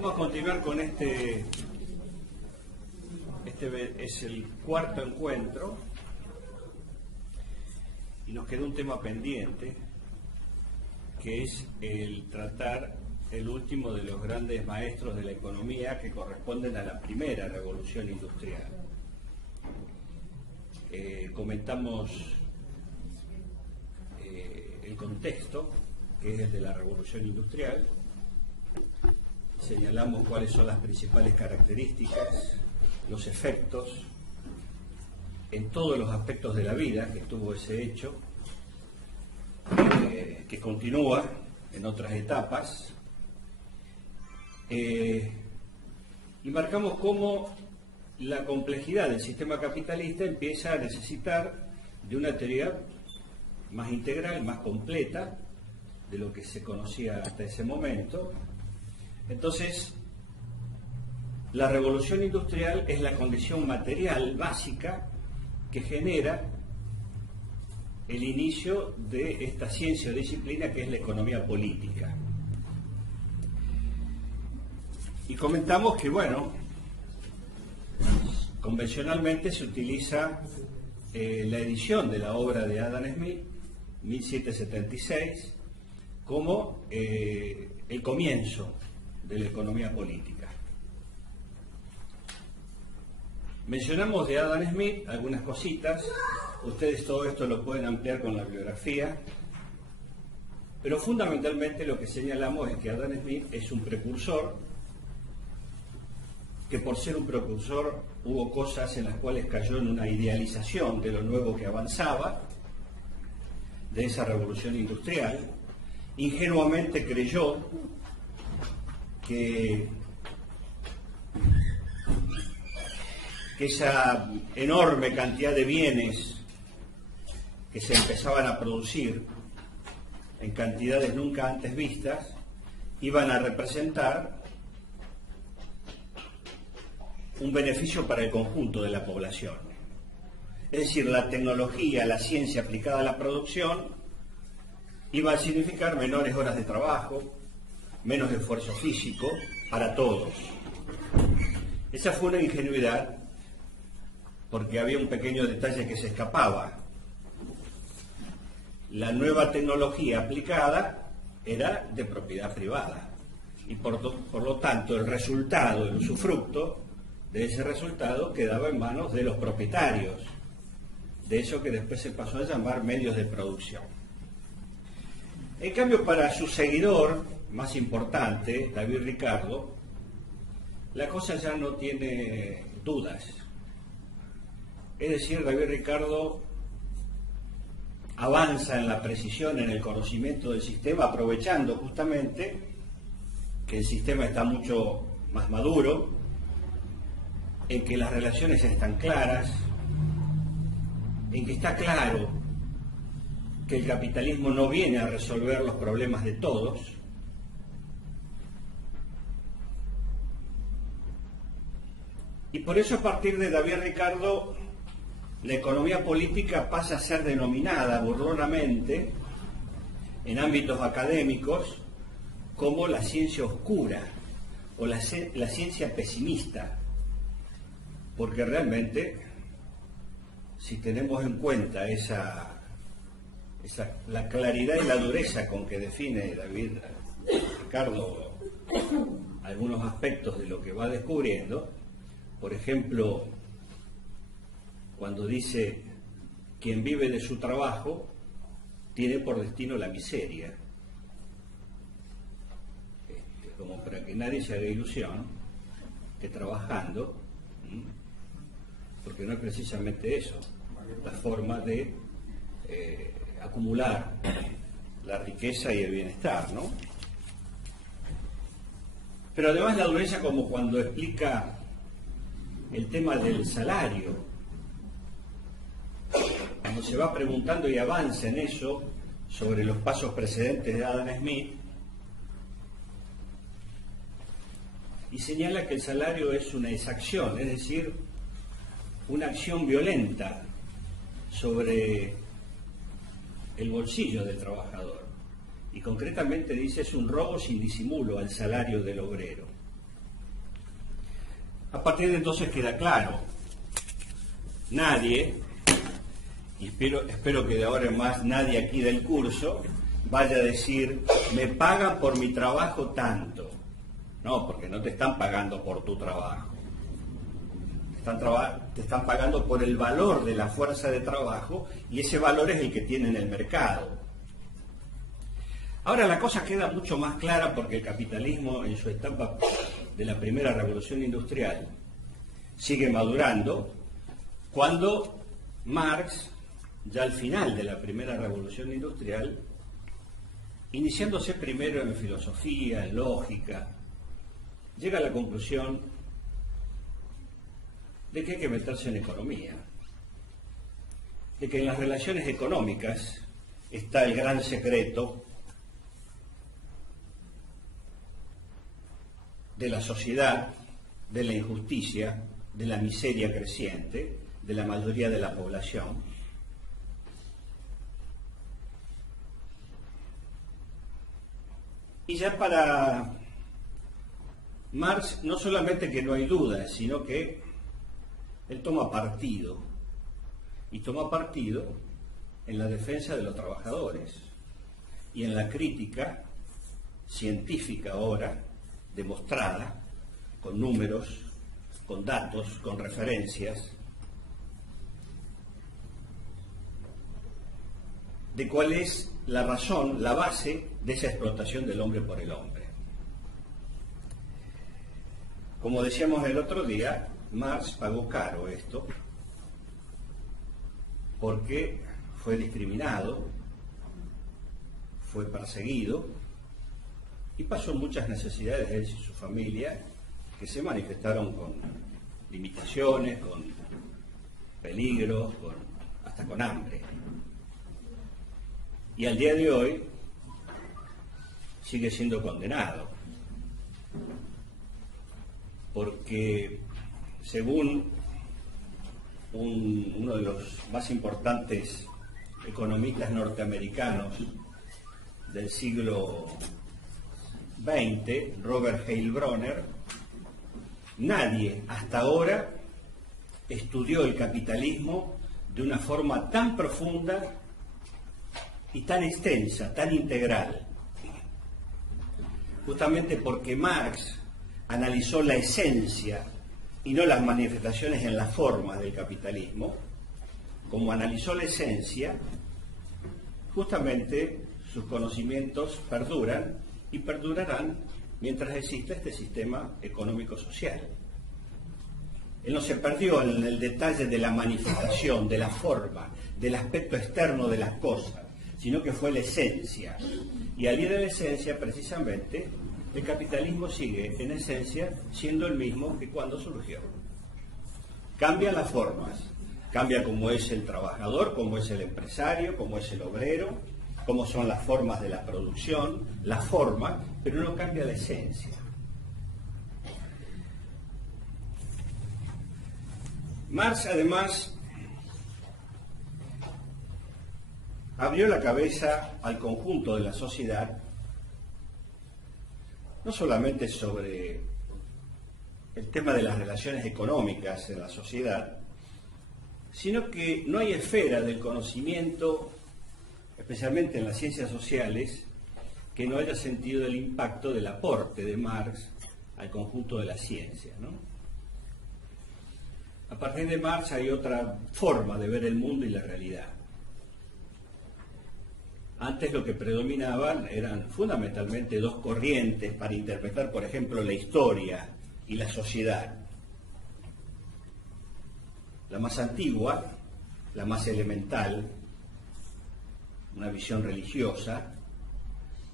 Vamos a continuar con este es el cuarto encuentro y nos queda un tema pendiente, que es el tratar el último de los grandes maestros de la economía que corresponden a la primera revolución industrial. Comentamos el contexto, que es el de la revolución industrial, señalamos cuáles son las principales características, los efectos en todos los aspectos de la vida que tuvo ese hecho, que continúa en otras etapas, y marcamos cómo la complejidad del sistema capitalista empieza a necesitar de una teoría más integral, más completa de lo que se conocía hasta ese momento. Entonces, la revolución industrial es la condición material básica que genera el inicio de esta ciencia o disciplina que es la economía política. Y comentamos que, bueno, convencionalmente se utiliza la edición de la obra de Adam Smith, 1776, como el comienzo de la economía política. Mencionamos de Adam Smith algunas cositas, ustedes todo esto lo pueden ampliar con la bibliografía, pero fundamentalmente lo que señalamos es que Adam Smith es un precursor, que por ser un precursor hubo cosas en las cuales cayó en una idealización de lo nuevo que avanzaba, de esa revolución industrial, ingenuamente creyó que esa enorme cantidad de bienes que se empezaban a producir en cantidades nunca antes vistas iban a representar un beneficio para el conjunto de la población. Es decir, la tecnología, la ciencia aplicada a la producción iba a significar menores horas de trabajo, menos esfuerzo físico para todos. Esa fue una ingenuidad, porque había un pequeño detalle que se escapaba. La nueva tecnología aplicada era de propiedad privada y por lo tanto el resultado, el usufructo de ese resultado quedaba en manos de los propietarios, de eso que después se pasó a llamar medios de producción. En cambio, para su seguidor más importante, David Ricardo, la cosa ya no tiene dudas. Es decir, David Ricardo avanza en la precisión, en el conocimiento del sistema, aprovechando justamente que el sistema está mucho más maduro, en que las relaciones están claras, en que está claro que el capitalismo no viene a resolver los problemas de todos, y por eso a partir de David Ricardo la economía política pasa a ser denominada burlonamente en ámbitos académicos como la ciencia oscura o la ciencia pesimista, porque realmente, si tenemos en cuenta la claridad y la dureza con que define David Ricardo algunos aspectos de lo que va descubriendo, por ejemplo, cuando dice: quien vive de su trabajo tiene por destino la miseria, como para que nadie se haga ilusión que trabajando, porque no es precisamente eso la forma de acumular la riqueza y el bienestar, ¿no? Pero además la dureza, como cuando explica el tema del salario, cuando se va preguntando y avanza en eso sobre los pasos precedentes de Adam Smith, y señala que el salario es una exacción, es decir, una acción violenta sobre el bolsillo del trabajador, y concretamente dice: es un robo sin disimulo al salario del obrero. A partir de entonces queda claro, nadie, y espero que de ahora en más nadie aquí del curso vaya a decir, me pagan por mi trabajo tanto. No, porque no te están pagando por tu trabajo. Te están pagando por el valor de la fuerza de trabajo, y ese valor es el que tiene en el mercado. Ahora la cosa queda mucho más clara porque el capitalismo en su etapa de la primera revolución industrial sigue madurando, cuando Marx, ya al final de la primera revolución industrial, iniciándose primero en filosofía, en lógica, llega a la conclusión de que hay que meterse en economía, de que en las relaciones económicas está el gran secreto de la sociedad, de la injusticia, de la miseria creciente, de la mayoría de la población. Y ya para Marx, no solamente que no hay dudas, sino que él toma partido, y toma partido en la defensa de los trabajadores y en la crítica científica ahora, demostrada, con números, con datos, con referencias, de cuál es la razón, la base de esa explotación del hombre por el hombre. Como decíamos el otro día, Marx pagó caro esto, porque fue discriminado, fue perseguido y pasó muchas necesidades él y su familia, que se manifestaron con limitaciones, con peligros, hasta con hambre. Y al día de hoy sigue siendo condenado, porque según uno de los más importantes economistas norteamericanos del siglo XX, Robert Heilbronner, nadie hasta ahora estudió el capitalismo de una forma tan profunda y tan extensa, tan integral, justamente porque Marx analizó la esencia y no las manifestaciones en las formas del capitalismo. Como analizó la esencia, justamente sus conocimientos perduran y perdurarán mientras exista este sistema económico-social. Él no se perdió en el detalle de la manifestación, de la forma, del aspecto externo de las cosas, sino que fue la esencia. Y al ir a la esencia, precisamente, el capitalismo sigue, en esencia, siendo el mismo que cuando surgió. Cambian las formas, cambia cómo es el trabajador, cómo es el empresario, cómo es el obrero, cómo son las formas de la producción, la forma, pero no cambia la esencia. Marx, además, abrió la cabeza al conjunto de la sociedad, no solamente sobre el tema de las relaciones económicas en la sociedad, sino que no hay esfera del conocimiento, especialmente en las ciencias sociales, que no haya sentido el impacto del aporte de Marx al conjunto de la ciencia, ¿no? A partir de Marx hay otra forma de ver el mundo y la realidad. Antes lo que predominaban eran fundamentalmente dos corrientes para interpretar, por ejemplo, la historia y la sociedad. La más antigua, la más elemental, una visión religiosa,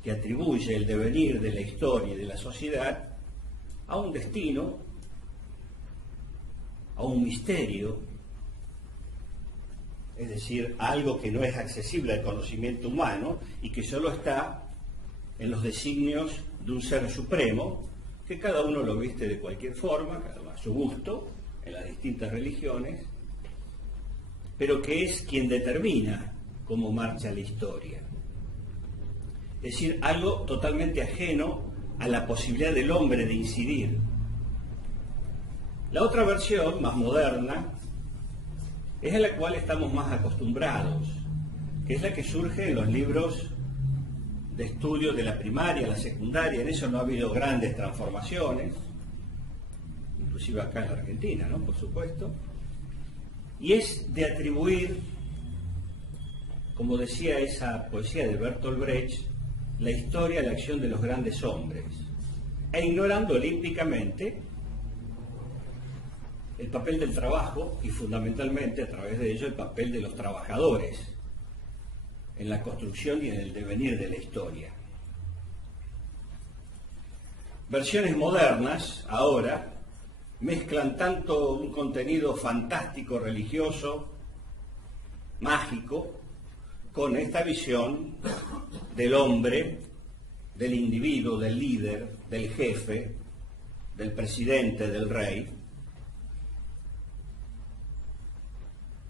que atribuye el devenir de la historia y de la sociedad a un destino, a un misterio, es decir, a algo que no es accesible al conocimiento humano y que solo está en los designios de un ser supremo, que cada uno lo viste de cualquier forma, cada uno a su gusto, en las distintas religiones, pero que es quien determina cómo marcha la historia. Es decir, algo totalmente ajeno a la posibilidad del hombre de incidir. La otra versión, más moderna, es a la cual estamos más acostumbrados, que es la que surge en los libros de estudio de la primaria, la secundaria. En eso no ha habido grandes transformaciones, inclusive acá en la Argentina, ¿no? Por supuesto. Y es de atribuir, como decía esa poesía de Bertolt Brecht, la historia a la acción de los grandes hombres, e ignorando olímpicamente el papel del trabajo y fundamentalmente a través de ello el papel de los trabajadores en la construcción y en el devenir de la historia. Versiones modernas ahora mezclan tanto un contenido fantástico, religioso, mágico, con esta visión del hombre, del individuo, del líder, del jefe, del presidente, del rey.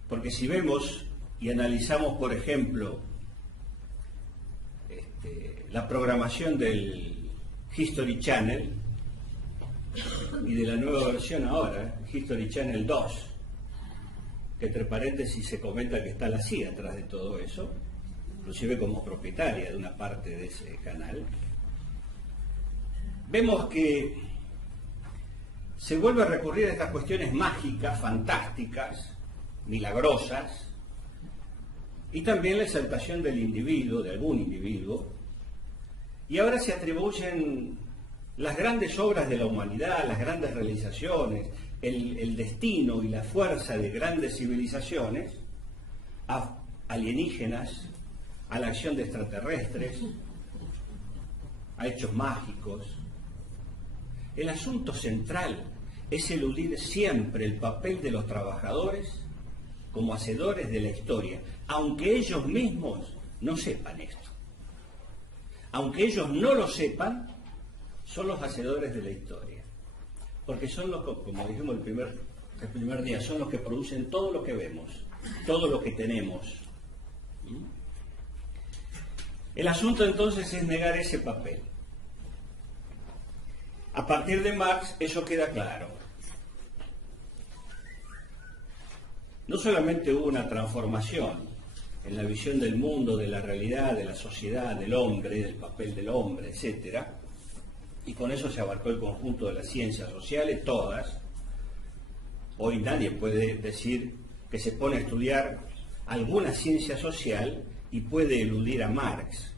Porque si vemos y analizamos, por ejemplo, la programación del History Channel y de la nueva versión ahora, History Channel 2, que entre paréntesis se comenta que está la CIA atrás de todo eso, inclusive como propietaria de una parte de ese canal, vemos que se vuelve a recurrir a estas cuestiones mágicas, fantásticas, milagrosas, y también la exaltación del individuo, de algún individuo, y ahora se atribuyen las grandes obras de la humanidad, las grandes realizaciones, el destino y la fuerza de grandes civilizaciones a alienígenas, a la acción de extraterrestres, a hechos mágicos. El asunto central es eludir siempre el papel de los trabajadores como hacedores de la historia, aunque ellos mismos no sepan esto. Aunque ellos no lo sepan, son los hacedores de la historia. Porque son los, como dijimos el primer día, son los que producen todo lo que vemos, todo lo que tenemos. El asunto entonces es negar ese papel. A partir de Marx eso queda claro. No solamente hubo una transformación en la visión del mundo, de la realidad, de la sociedad, del hombre, del papel del hombre, etcétera, y con eso se abarcó el conjunto de las ciencias sociales, todas. Hoy nadie puede decir que se pone a estudiar alguna ciencia social y puede eludir a Marx.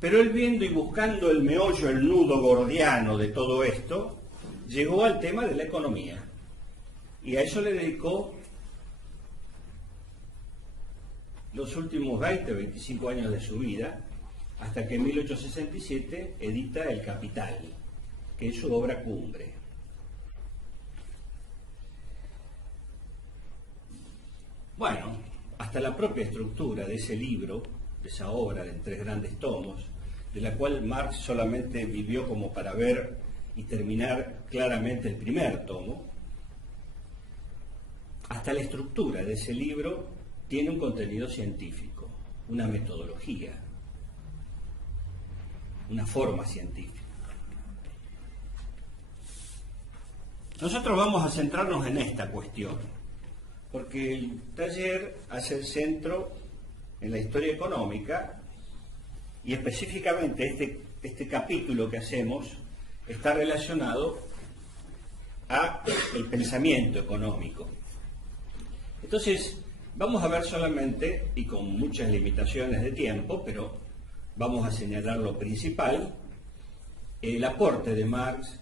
Pero él, viendo y buscando el meollo, el nudo gordiano de todo esto, llegó al tema de la economía. Y a eso le dedicó los últimos 20, 25 años de su vida, hasta que en 1867 edita El Capital, que es su obra cumbre. Bueno, hasta la propia estructura de ese libro, de esa obra en 3 grandes tomos, de la cual Marx solamente vivió como para ver y terminar claramente el primer tomo, hasta la estructura de ese libro tiene un contenido científico, una metodología, una forma científica. Nosotros vamos a centrarnos en esta cuestión, porque el taller hace el centro en la historia económica y específicamente este capítulo que hacemos está relacionado a el pensamiento económico. Entonces, vamos a ver solamente, y con muchas limitaciones de tiempo, pero vamos a señalar lo principal, el aporte de Marx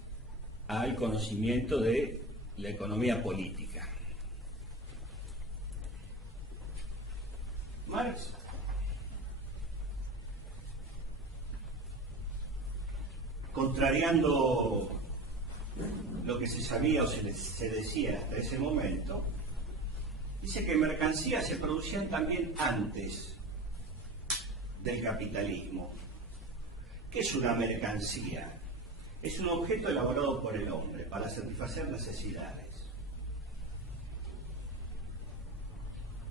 al conocimiento de la economía política. Marx contrariando lo que se sabía o se decía hasta ese momento, dice que mercancías se producían también antes del capitalismo. ¿Qué es una mercancía? Es un objeto elaborado por el hombre para satisfacer necesidades.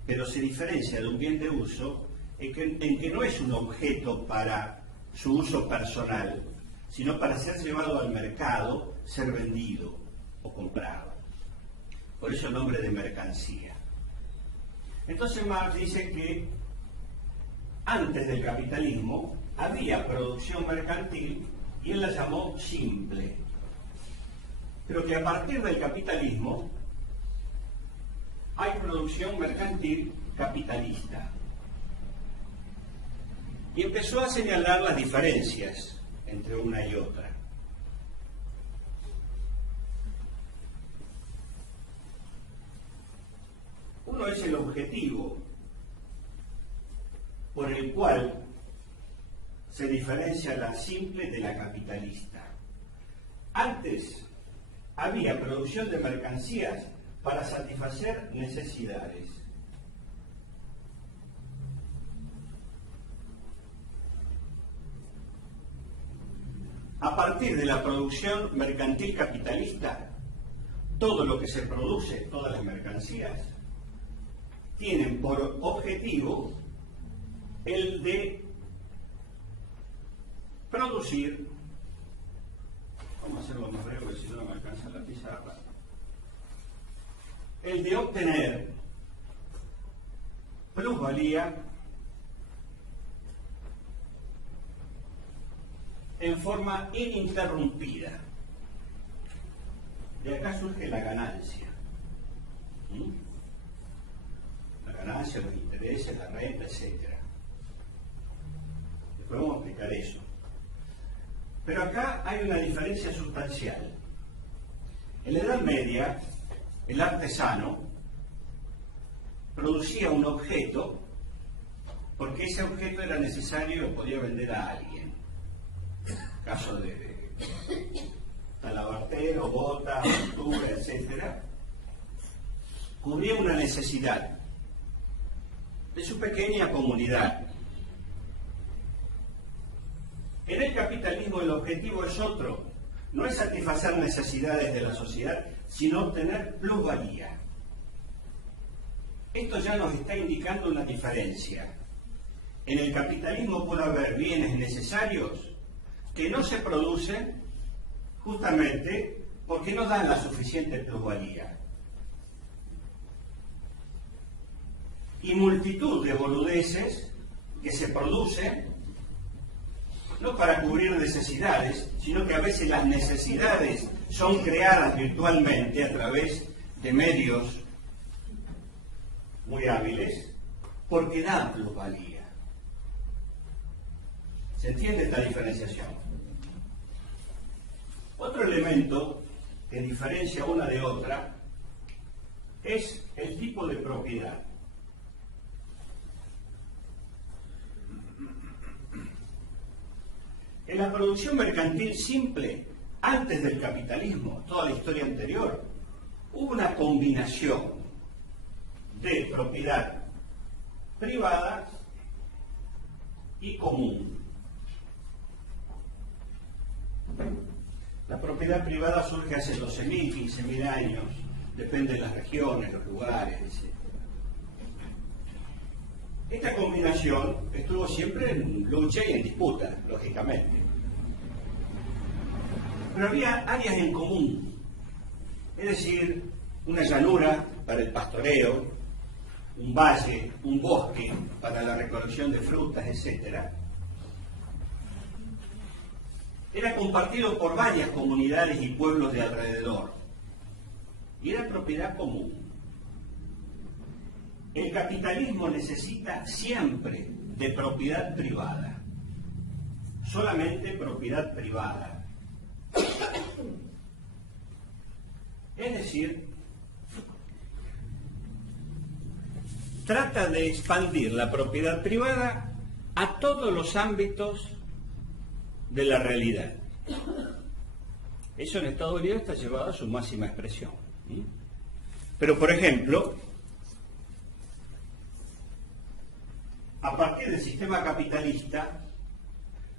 Pero se diferencia de un bien de uso en que no es un objeto para su uso personal, sino para ser llevado al mercado, ser vendido o comprado. Por eso el nombre de mercancía. Entonces Marx dice que antes del capitalismo había producción mercantil y él la llamó simple. Pero que a partir del capitalismo hay producción mercantil capitalista. Y empezó a señalar las diferencias entre una y otra. Uno es el objetivo por el cual se diferencia la simple de la capitalista. Antes había producción de mercancías para satisfacer necesidades. A partir de la producción mercantil capitalista, todo lo que se produce, todas las mercancías, tienen por objetivo el de producir, vamos a hacerlo más breve porque si no, no me alcanza la pizarra, el de obtener plusvalía en forma ininterrumpida. De acá surge la ganancia. La ganancia, los intereses, la renta, etc. Después vamos a explicar eso. Pero acá hay una diferencia sustancial. En la Edad Media, el artesano producía un objeto porque ese objeto era necesario y lo podía vender a alguien. Caso de talabartero, bota, pintura, etc. Cubría una necesidad de su pequeña comunidad. En el capitalismo el objetivo es otro, no es satisfacer necesidades de la sociedad, sino obtener plusvalía. Esto ya nos está indicando una diferencia. En el capitalismo puede haber bienes necesarios que no se producen justamente porque no dan la suficiente plusvalía. Y multitud de boludeces que se producen no para cubrir necesidades, sino que a veces las necesidades son creadas virtualmente a través de medios muy hábiles porque dan plusvalía. ¿Se entiende esta diferenciación? Otro elemento que diferencia una de otra es el tipo de propiedad. En la producción mercantil simple, antes del capitalismo, toda la historia anterior, hubo una combinación de propiedad privada y común. La propiedad privada surge hace 12.000, 15.000 años, depende de las regiones, los lugares, etc. Esta combinación estuvo siempre en lucha y en disputa, lógicamente. Pero había áreas en común, es decir, una llanura para el pastoreo, un valle, un bosque para la recolección de frutas, etc. Era compartido por varias comunidades y pueblos de alrededor. Y era propiedad común. El capitalismo necesita siempre de propiedad privada. Solamente propiedad privada. Es decir, trata de expandir la propiedad privada a todos los ámbitos de la realidad. Eso en Estados Unidos está llevado a su máxima expresión. Pero, por ejemplo, a partir del sistema capitalista,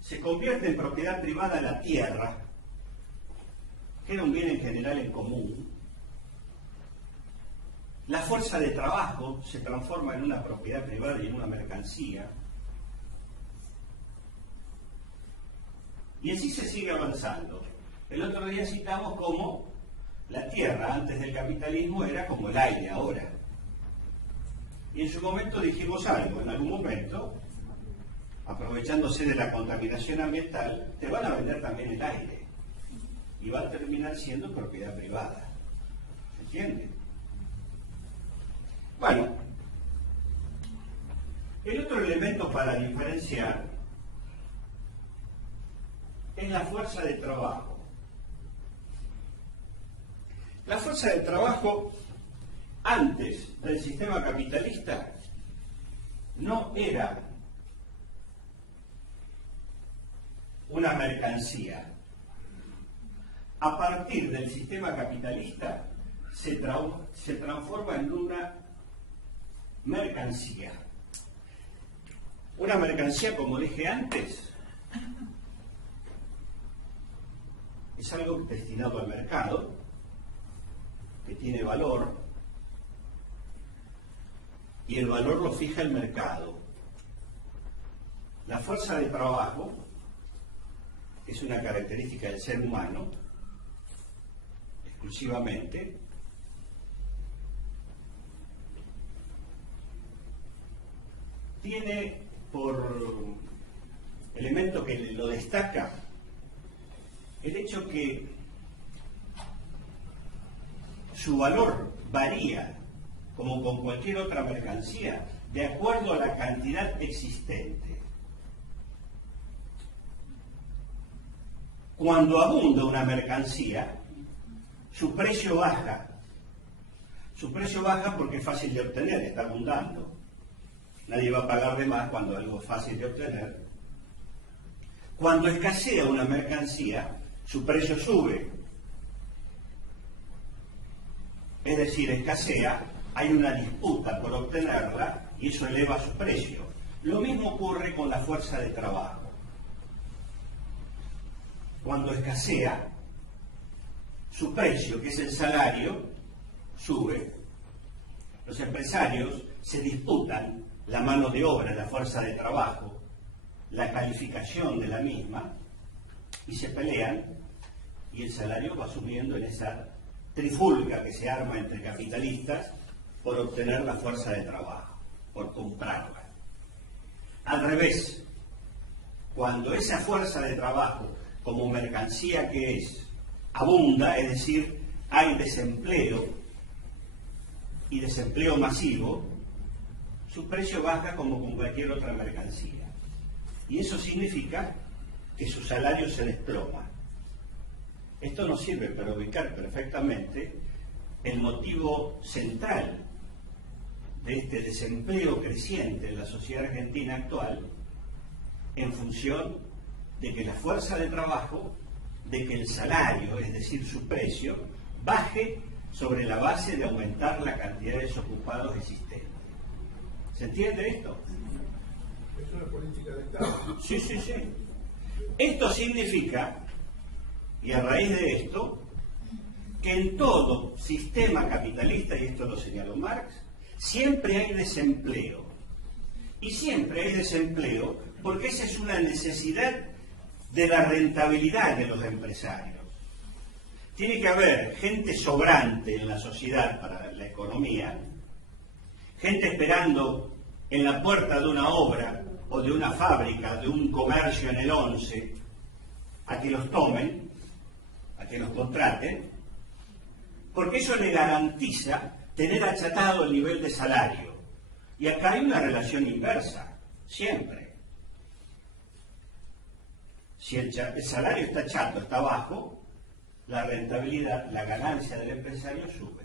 se convierte en propiedad privada la tierra, que era un bien en general en común. La fuerza de trabajo se transforma en una propiedad privada y en una mercancía. Y así se sigue avanzando. El otro día citamos cómo la tierra antes del capitalismo era como el aire ahora. Y en su momento dijimos algo, en algún momento, aprovechándose de la contaminación ambiental, te van a vender también el aire. Y va a terminar siendo propiedad privada. ¿Se entiende? Bueno, el otro elemento para diferenciar es la fuerza de trabajo. La fuerza de trabajo antes del sistema capitalista no era una mercancía. A partir del sistema capitalista se transforma en una mercancía. Una mercancía, como dije antes, es algo destinado al mercado, que tiene valor, y el valor lo fija el mercado. La fuerza de trabajo es una característica del ser humano, exclusivamente, tiene por elemento que lo destaca el hecho que su valor varía, como con cualquier otra mercancía, de acuerdo a la cantidad existente. Cuando abunda una mercancía, su precio baja. Su precio baja porque es fácil de obtener, está abundando. Nadie va a pagar de más cuando algo es fácil de obtener. Cuando escasea una mercancía, su precio sube. Es decir, escasea, hay una disputa por obtenerla y eso eleva su precio. Lo mismo ocurre con la fuerza de trabajo. Cuando escasea, su precio, que es el salario, sube. Los empresarios se disputan la mano de obra, la fuerza de trabajo, la calificación de la misma, y se pelean, y el salario va subiendo en esa trifulca que se arma entre capitalistas por obtener la fuerza de trabajo, por comprarla. Al revés, cuando esa fuerza de trabajo, como mercancía que es, abunda, es decir, hay desempleo, y desempleo masivo, su precio baja como con cualquier otra mercancía. Y eso significa que su salario se desploma. Esto nos sirve para ubicar perfectamente el motivo central de este desempleo creciente en la sociedad argentina actual, en función de que la fuerza de trabajo, de que el salario, es decir, su precio, baje sobre la base de aumentar la cantidad de desocupados existentes. ¿Se entiende esto? Es una política de Estado. Sí, sí, sí. Esto significa, y a raíz de esto, que en todo sistema capitalista, y esto lo señaló Marx, siempre hay desempleo. Y siempre hay desempleo porque esa es una necesidad de la rentabilidad de los empresarios. Tiene que haber gente sobrante en la sociedad para la economía, gente esperando en la puerta de una obra o de una fábrica, de un comercio en el 11, a que los tomen, a que los contraten, porque eso le garantiza tener achatado el nivel de salario. Y acá hay una relación inversa, siempre. Si el salario está chato, está bajo, la rentabilidad, la ganancia del empresario sube.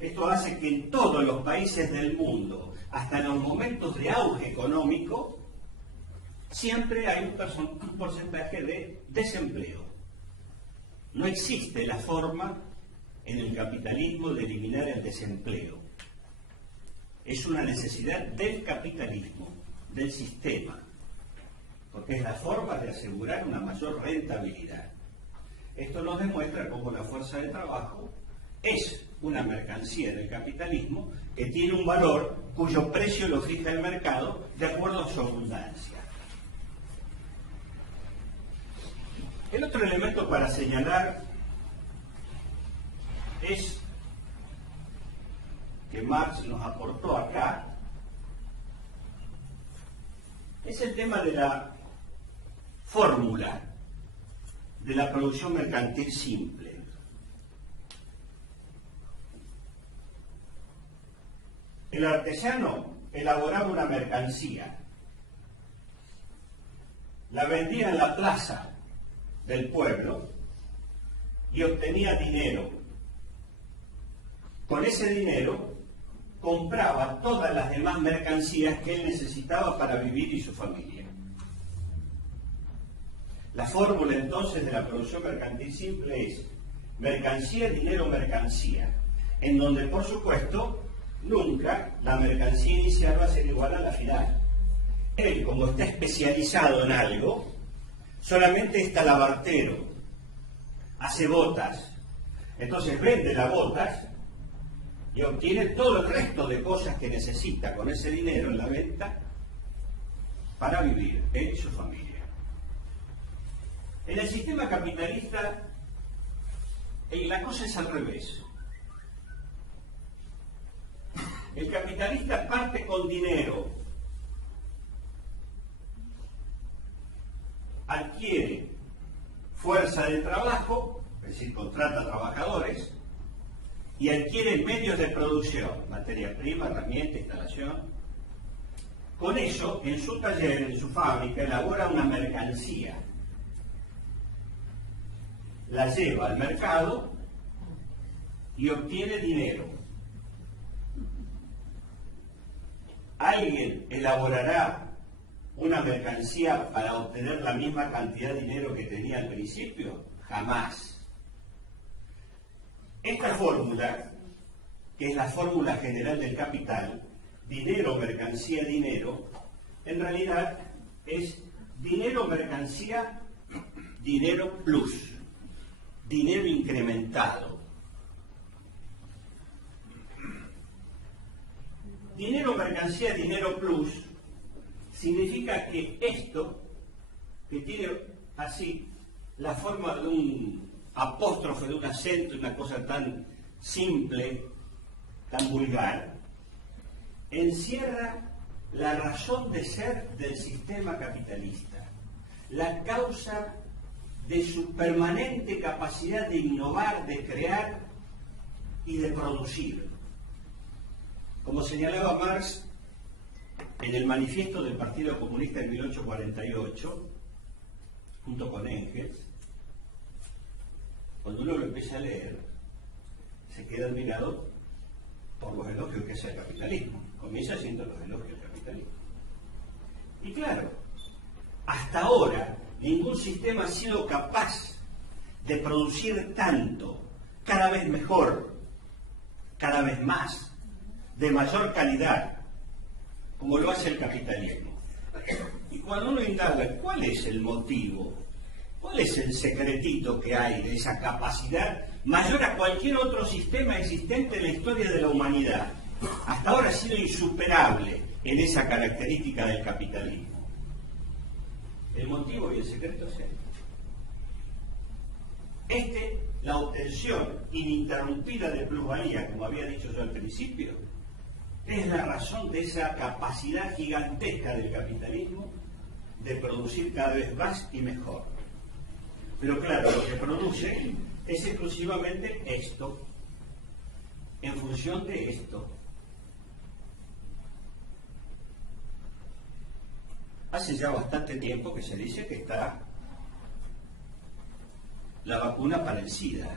Esto hace que en todos los países del mundo, hasta en los momentos de auge económico, siempre hay un porcentaje de desempleo. No existe la forma en el capitalismo de eliminar el desempleo. Es una necesidad del capitalismo, del sistema, porque es la forma de asegurar una mayor rentabilidad. Esto nos demuestra cómo la fuerza de trabajo es una mercancía del capitalismo que tiene un valor cuyo precio lo fija el mercado de acuerdo a su abundancia. El otro elemento para señalar es que Marx nos aportó acá, es el tema de la fórmula de la producción mercantil simple. El artesano elaboraba una mercancía, la vendía en la plaza del pueblo y obtenía dinero. Con ese dinero compraba todas las demás mercancías que él necesitaba para vivir y su familia. La fórmula entonces de la producción mercantil simple es mercancía, dinero, mercancía, en donde por supuesto nunca la mercancía inicial va a ser igual a la final. Él, como está especializado en algo, solamente es talabartero, hace botas, entonces vende las botas y obtiene todo el resto de cosas que necesita con ese dinero en la venta para vivir él y su familia. En el sistema capitalista la cosa es al revés. El capitalista parte con dinero, adquiere fuerza de trabajo, es decir, contrata trabajadores, y adquiere medios de producción, materia prima, herramienta, instalación. Con eso, en su taller, en su fábrica, elabora una mercancía, la lleva al mercado y obtiene dinero. ¿Alguien elaborará una mercancía para obtener la misma cantidad de dinero que tenía al principio? Jamás. Esta fórmula, que es la fórmula general del capital, dinero, mercancía, dinero, en realidad es dinero, mercancía, dinero plus, dinero incrementado. Dinero, mercancía, dinero plus significa que esto, que tiene así la forma de un apóstrofe, de un acento, una cosa tan simple, tan vulgar, encierra la razón de ser del sistema capitalista, la causa de su permanente capacidad de innovar, de crear y de producir. Como señalaba Marx en el manifiesto del Partido Comunista en 1848, junto con Engels, cuando uno lo empieza a leer, se queda admirado por los elogios que hace el capitalismo. Comienza siendo los elogios del capitalismo. Y claro, hasta ahora ningún sistema ha sido capaz de producir tanto, cada vez mejor, cada vez más, de mayor calidad, como lo hace el capitalismo. Y cuando uno indaga cuál es el motivo, cuál es el secretito que hay de esa capacidad mayor a cualquier otro sistema existente en la historia de la humanidad, hasta ahora ha sido insuperable en esa característica del capitalismo. El motivo y el secreto es la obtención ininterrumpida de plusvalía, como había dicho yo al principio, es la razón de esa capacidad gigantesca del capitalismo de producir cada vez más y mejor. Pero claro, lo que produce es exclusivamente esto, en función de esto. Hace ya bastante tiempo que se dice que está la vacuna para el SIDA.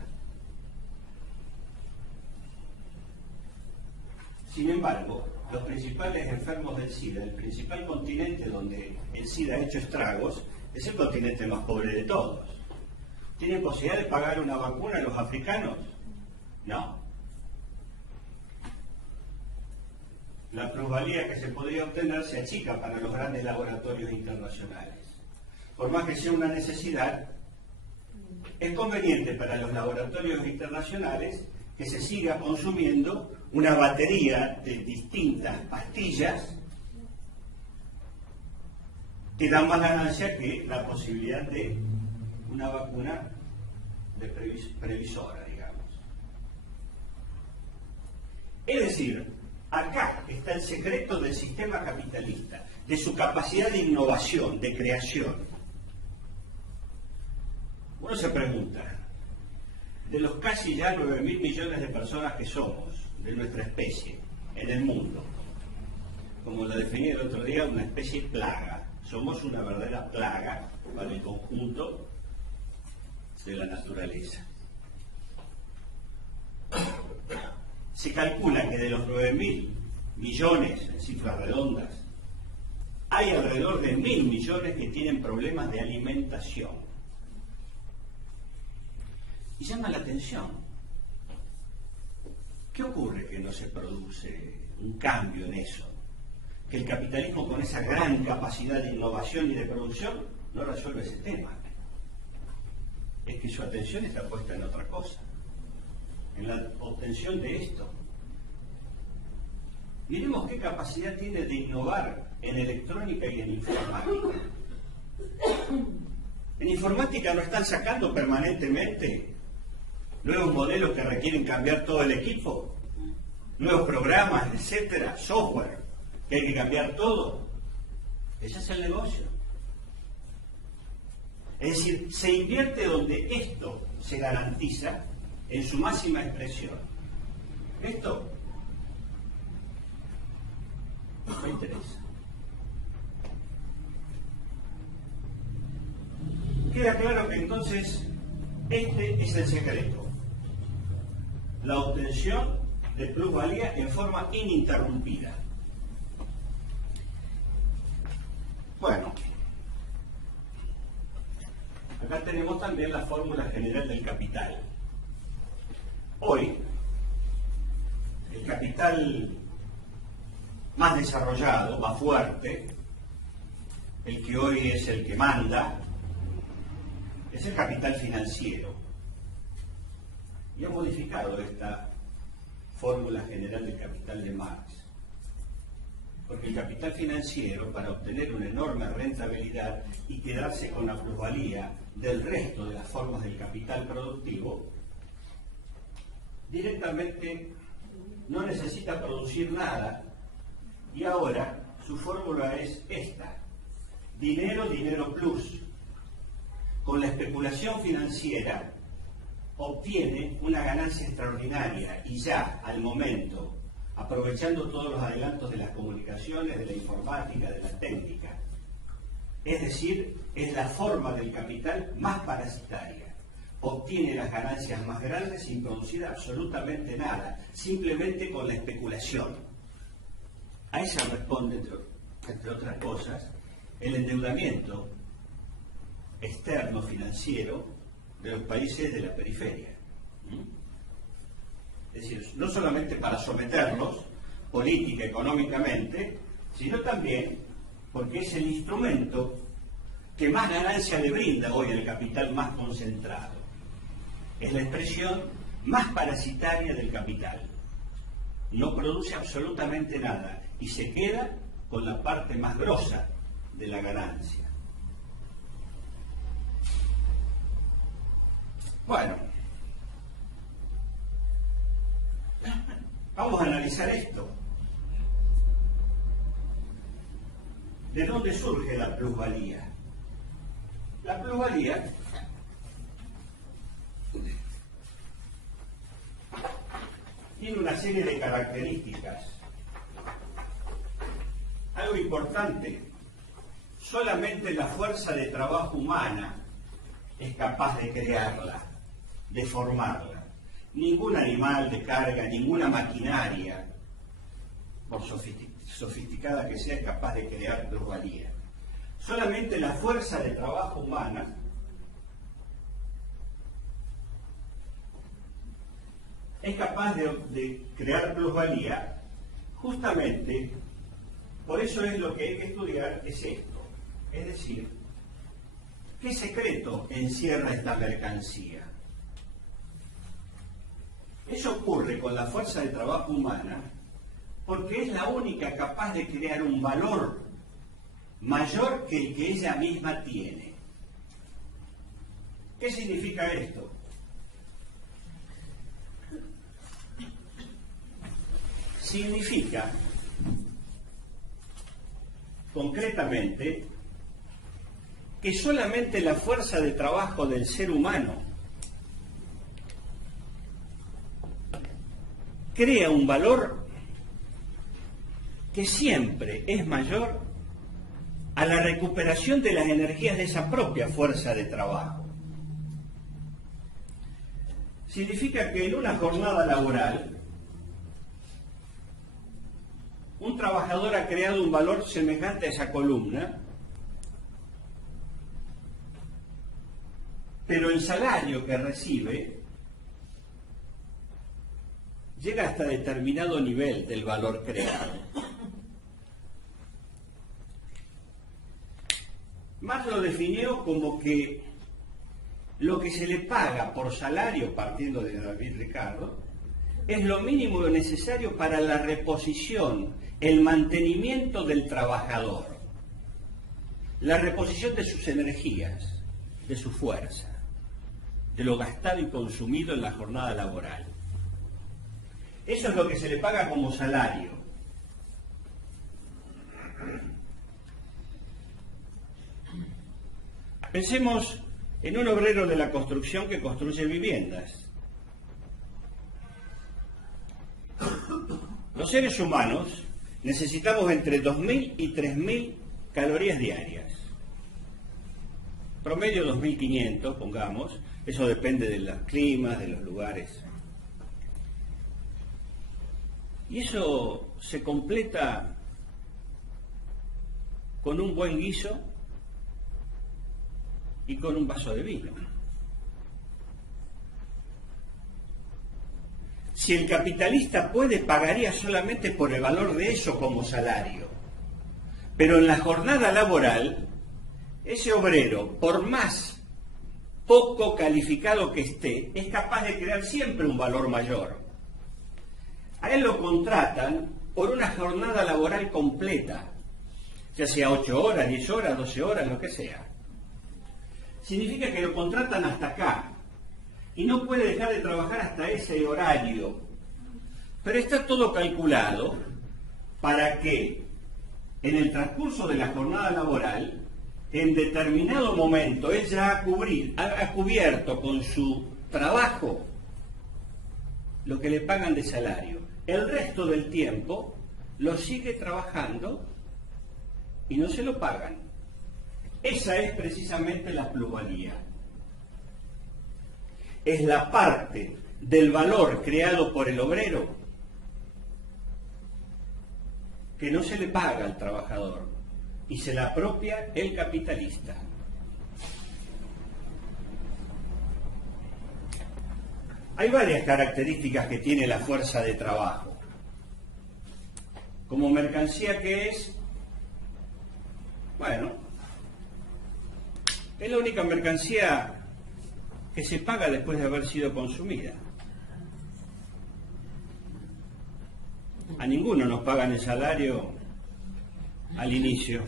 Sin embargo, los principales enfermos del SIDA, el principal continente donde el SIDA ha hecho estragos, es el continente más pobre de todos. ¿Tienen posibilidad de pagar una vacuna a los africanos? No. La plusvalía que se podría obtener se achica para los grandes laboratorios internacionales. Por más que sea una necesidad, es conveniente para los laboratorios internacionales que se siga consumiendo una batería de distintas pastillas que dan más ganancia que la posibilidad de una vacuna previsora, digamos. Es decir, acá está el secreto del sistema capitalista, de su capacidad de innovación, de creación. Uno se pregunta, de los casi ya 9.000 millones de personas que somos, de nuestra especie, en el mundo, como la definí el otro día, una especie plaga. Somos una verdadera plaga para el conjunto de la naturaleza. Se calcula que de los 9.000 millones, en cifras redondas, hay alrededor de 1.000 millones que tienen problemas de alimentación. Y llama la atención. ¿Qué ocurre que no se produce un cambio en eso? Que el capitalismo, con esa gran capacidad de innovación y de producción, no resuelve ese tema. Es que su atención está puesta en otra cosa, en la obtención de esto. Miremos qué capacidad tiene de innovar en electrónica y en informática. En informática no están sacando permanentemente nuevos modelos que requieren cambiar todo el equipo, nuevos programas, etcétera, software, que hay que cambiar todo. Ese es el negocio. Es decir, se invierte donde esto se garantiza en su máxima expresión. Esto no me interesa. Queda claro que entonces este es el secreto. La obtención de plusvalía en forma ininterrumpida. Bueno, acá tenemos también la fórmula general del capital. Hoy, el capital más desarrollado, más fuerte, el que hoy es el que manda, es el capital financiero. Y ha modificado esta fórmula general del capital de Marx. Porque el capital financiero, para obtener una enorme rentabilidad y quedarse con la plusvalía del resto de las formas del capital productivo, directamente no necesita producir nada, y ahora su fórmula es esta: dinero, dinero plus. Con la especulación financiera obtiene una ganancia extraordinaria y ya al momento, aprovechando todos los adelantos de las comunicaciones, de la informática, de la técnica. Es decir, es la forma del capital más parasitaria. Obtiene las ganancias más grandes sin producir absolutamente nada, simplemente con la especulación. A eso responde, entre otras cosas, el endeudamiento externo financiero de los países de la periferia. Es decir, no solamente para someterlos política, económicamente, sino también porque es el instrumento que más ganancia le brinda hoy al capital más concentrado. Es la expresión más parasitaria del capital. No produce absolutamente nada y se queda con la parte más grosa de la ganancia. Bueno, vamos a analizar esto. ¿De dónde surge la plusvalía? La plusvalía tiene una serie de características. Algo importante, solamente la fuerza de trabajo humana es capaz de crearla, de formarla. Ningún animal de carga, ninguna maquinaria, por sofisticada que sea, es capaz de crear plusvalía. Solamente la fuerza de trabajo humana es capaz de crear plusvalía. Justamente, por eso es lo que hay que estudiar, es esto. Es decir, ¿qué secreto encierra esta mercancía? Eso ocurre con la fuerza de trabajo humana porque es la única capaz de crear un valor mayor que el que ella misma tiene. ¿Qué significa esto? Significa, concretamente, que solamente la fuerza de trabajo del ser humano crea un valor que siempre es mayor a la recuperación de las energías de esa propia fuerza de trabajo. Significa que en una jornada laboral, un trabajador ha creado un valor semejante a esa columna, pero el salario que recibe llega hasta determinado nivel del valor creado. Marx lo definió como que lo que se le paga por salario, partiendo de David Ricardo, es lo mínimo necesario para la reposición, el mantenimiento del trabajador, la reposición de sus energías, de su fuerza, de lo gastado y consumido en la jornada laboral. Eso es lo que se le paga como salario. Pensemos en un obrero de la construcción que construye viviendas. Los seres humanos necesitamos entre 2.000 y 3.000 calorías diarias. Promedio 2.500, pongamos. Eso depende de los climas, de los lugares. Y eso se completa con un buen guiso y con un vaso de vino. Si el capitalista puede, pagaría solamente por el valor de eso como salario. Pero en la jornada laboral, ese obrero, por más poco calificado que esté, es capaz de crear siempre un valor mayor. A él lo contratan por una jornada laboral completa, ya sea 8 horas, 10 horas, 12 horas, lo que sea. Significa que lo contratan hasta acá y no puede dejar de trabajar hasta ese horario. Pero está todo calculado para que en el transcurso de la jornada laboral, en determinado momento, él ya ha cubierto con su trabajo lo que le pagan de salario. El resto del tiempo lo sigue trabajando y no se lo pagan. Esa es precisamente la plusvalía. Es la parte del valor creado por el obrero que no se le paga al trabajador y se la apropia el capitalista. Hay varias características que tiene la fuerza de trabajo. Como mercancía que es, bueno, es la única mercancía que se paga después de haber sido consumida. A ninguno nos pagan el salario al inicio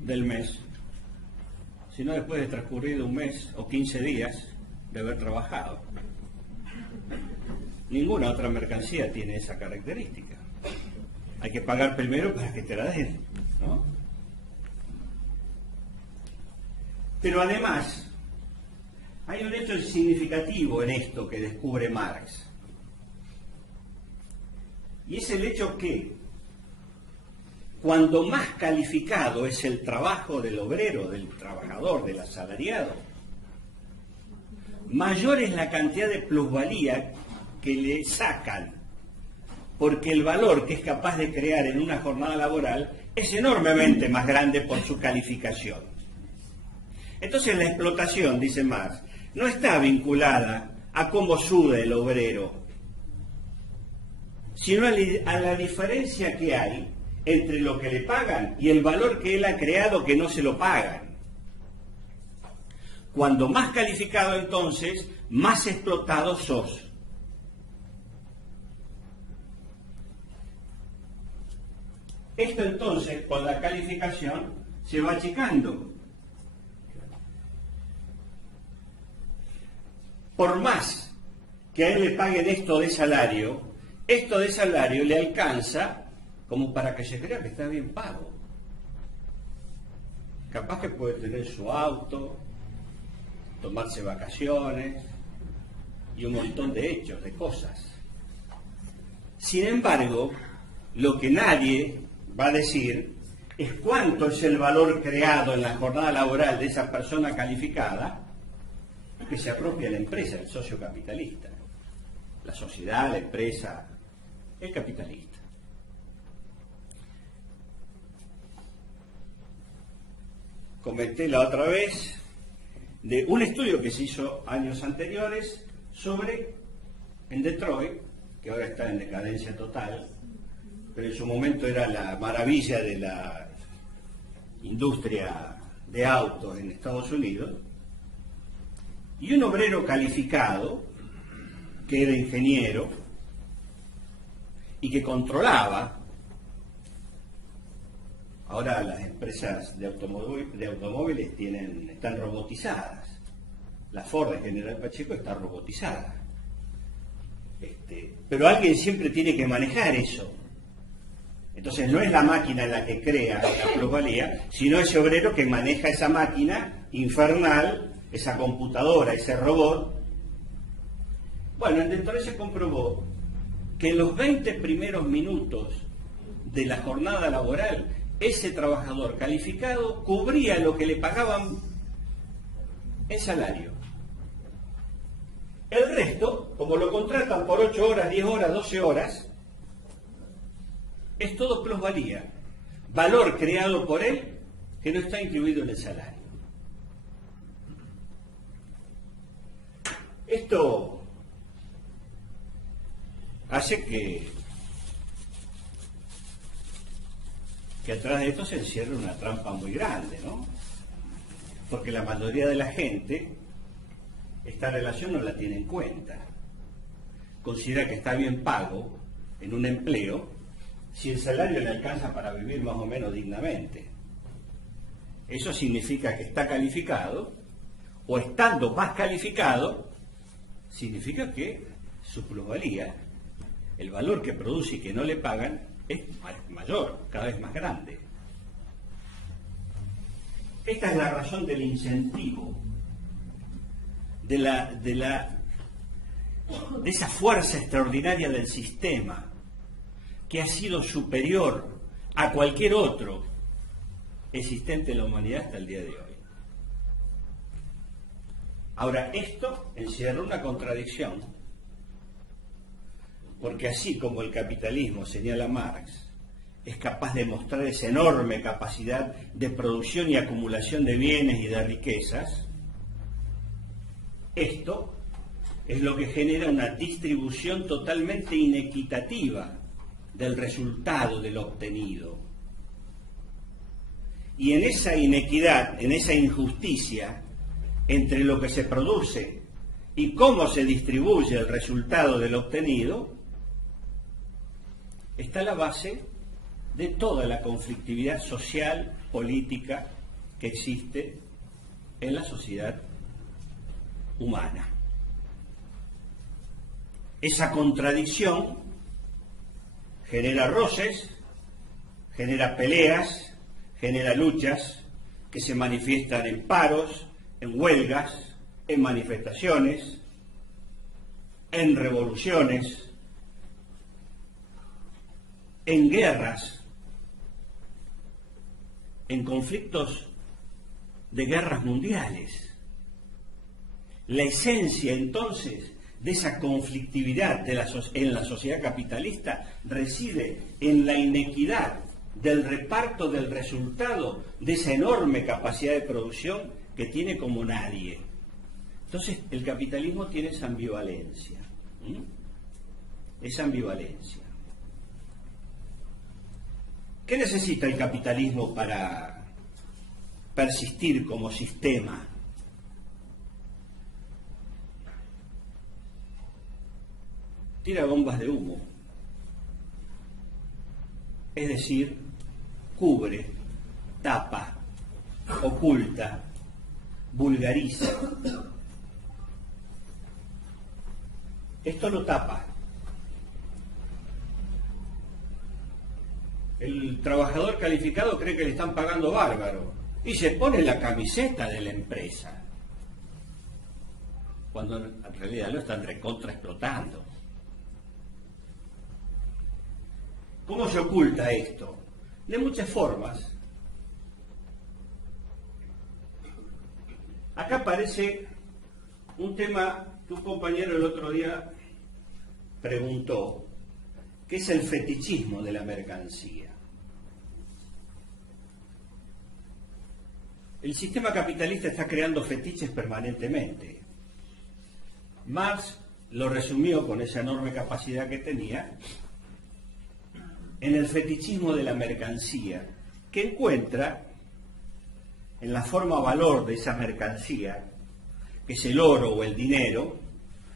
del mes, sino después de transcurrido un mes o 15 días de haber trabajado. Ninguna otra mercancía tiene esa característica. Hay que pagar primero para que te la den, ¿no? Pero además, hay un hecho significativo en esto que descubre Marx. Y es el hecho que cuando más calificado es el trabajo del obrero, del trabajador, del asalariado, mayor es la cantidad de plusvalía que le sacan, porque el valor que es capaz de crear en una jornada laboral es enormemente más grande por su calificación. Entonces la explotación, dice Marx, no está vinculada a cómo sude el obrero, sino a la diferencia que hay entre lo que le pagan y el valor que él ha creado que no se lo pagan. Cuando más calificado entonces, más explotado sos. Esto entonces, con la calificación, se va achicando. por más que a él le paguen esto de salario le alcanza como para que se crea que está bien pago. Capaz que puede tener su auto, tomarse vacaciones y un montón de hechos, de cosas. Sin embargo, lo que nadie va a decir es cuánto es el valor creado en la jornada laboral de esa persona calificada que se apropia la empresa, el socio capitalista, la sociedad, la empresa, el capitalista. Comenté la otra vez de un estudio que se hizo años anteriores en Detroit, que ahora está en decadencia total, pero en su momento era la maravilla de la industria de autos en Estados Unidos, y un obrero calificado, que era ingeniero, y que controlaba. Ahora las empresas de automóviles están robotizadas. La Ford de General Pacheco está robotizada. Pero alguien siempre tiene que manejar eso. Entonces no es la máquina la que crea la plusvalía, sino ese obrero que maneja esa máquina infernal, esa computadora, ese robot. Bueno, en Detroit se comprobó que en los 20 primeros minutos de la jornada laboral, ese trabajador calificado cubría lo que le pagaban en salario. El resto, como lo contratan por 8 horas, 10 horas, 12 horas, es todo plusvalía, valor creado por él que no está incluido en el salario. Esto hace que atrás de esto se encierra una trampa muy grande, ¿no? Porque la mayoría de la gente esta relación no la tiene en cuenta. Considera que está bien pago en un empleo si el salario le alcanza para vivir más o menos dignamente. Eso significa que está calificado, o estando más calificado, significa que su plusvalía, el valor que produce y que no le pagan, es mayor, cada vez más grande. Esta es la razón del incentivo, de esa fuerza extraordinaria del sistema que ha sido superior a cualquier otro existente en la humanidad hasta el día de hoy. Ahora, esto encierra una contradicción, porque así como el capitalismo, señala Marx, es capaz de mostrar esa enorme capacidad de producción y acumulación de bienes y de riquezas, esto es lo que genera una distribución totalmente inequitativa del resultado del obtenido. Y en esa inequidad, en esa injusticia entre lo que se produce y cómo se distribuye el resultado del obtenido, está la base de toda la conflictividad social, política que existe en la sociedad humana. Esa contradicción genera roces, genera peleas, genera luchas que se manifiestan en paros, en huelgas, en manifestaciones, en revoluciones, en guerras, en conflictos de guerras mundiales. La esencia entonces de esa conflictividad en la sociedad capitalista reside en la inequidad del reparto del resultado de esa enorme capacidad de producción que tiene como nadie. Entonces el capitalismo tiene esa ambivalencia. Esa ambivalencia. ¿Qué necesita el capitalismo para persistir como sistema? Tira bombas de humo, es decir, cubre, tapa, oculta, vulgariza, esto lo tapa. El trabajador calificado cree que le están pagando bárbaro y se pone la camiseta de la empresa, cuando en realidad lo están recontra explotando. ¿Cómo se oculta esto? De muchas formas. Acá aparece un tema que un compañero el otro día preguntó, que es el fetichismo de la mercancía. El sistema capitalista está creando fetiches permanentemente. Marx lo resumió con esa enorme capacidad que tenía en el fetichismo de la mercancía, que encuentra en la forma valor de esa mercancía, que es el oro o el dinero,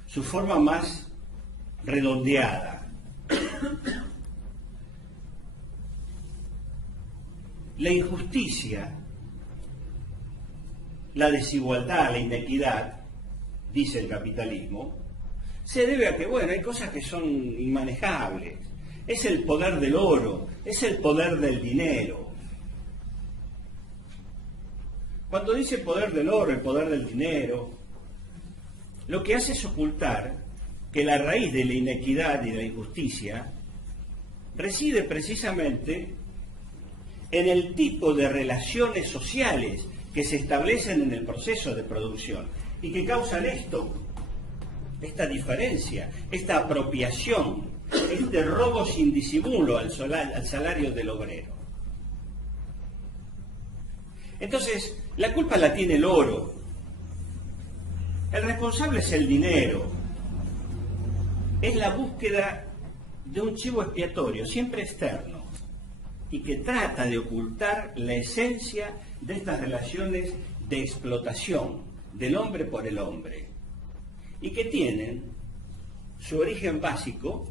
su forma más redondeada. La injusticia, la desigualdad, la inequidad, dice el capitalismo, se debe a que, bueno, hay cosas que son inmanejables. Es el poder del oro, es el poder del dinero. Cuando dice poder del oro, el poder del dinero, lo que hace es ocultar que la raíz de la inequidad y de la injusticia reside precisamente en el tipo de relaciones sociales que se establecen en el proceso de producción y que causan esto, esta diferencia, esta apropiación, este robo sin disimulo al salario del obrero. Entonces, la culpa la tiene el oro. El responsable es el dinero. Es la búsqueda de un chivo expiatorio, siempre externo, y que trata de ocultar la esencia de estas relaciones de explotación del hombre por el hombre, y que tienen su origen básico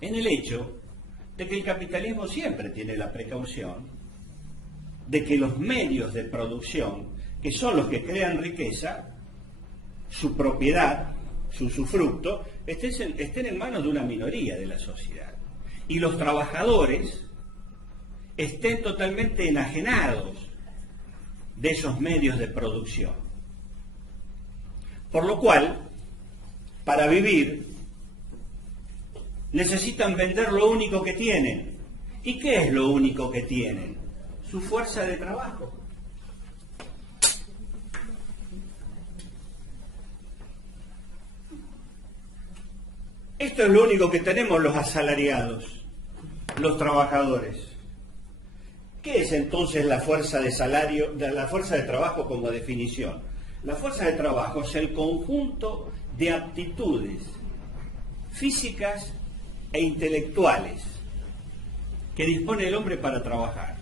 en el hecho de que el capitalismo siempre tiene la precaución de que los medios de producción, que son los que crean riqueza, su propiedad, su usufructo, estén en manos de una minoría de la sociedad. Y los trabajadores estén totalmente enajenados de esos medios de producción. Por lo cual, para vivir, necesitan vender lo único que tienen. ¿Y qué es lo único que tienen? Su fuerza de trabajo. Esto es lo único que tenemos los asalariados, los trabajadores. ¿Qué es entonces la fuerza de salario, la fuerza de trabajo como definición? La fuerza de trabajo es el conjunto de aptitudes físicas e intelectuales que dispone el hombre para trabajar.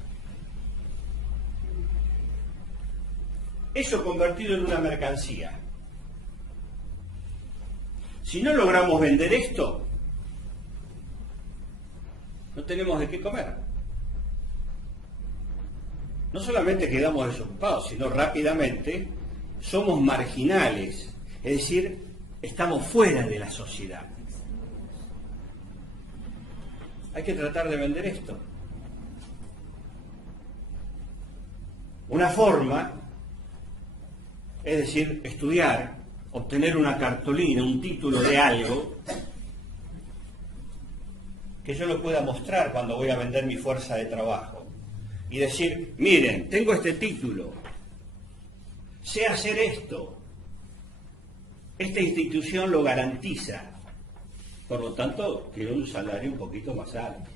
Eso convertido en una mercancía. Si no logramos vender esto, no tenemos de qué comer. No solamente quedamos desocupados, sino rápidamente somos marginales, es decir, estamos fuera de la sociedad. Hay que tratar de vender esto. Una forma, es decir, estudiar, obtener una cartulina, un título de algo, que yo lo pueda mostrar cuando voy a vender mi fuerza de trabajo. Y decir, miren, tengo este título, sé hacer esto, esta institución lo garantiza, por lo tanto, quiero un salario un poquito más alto.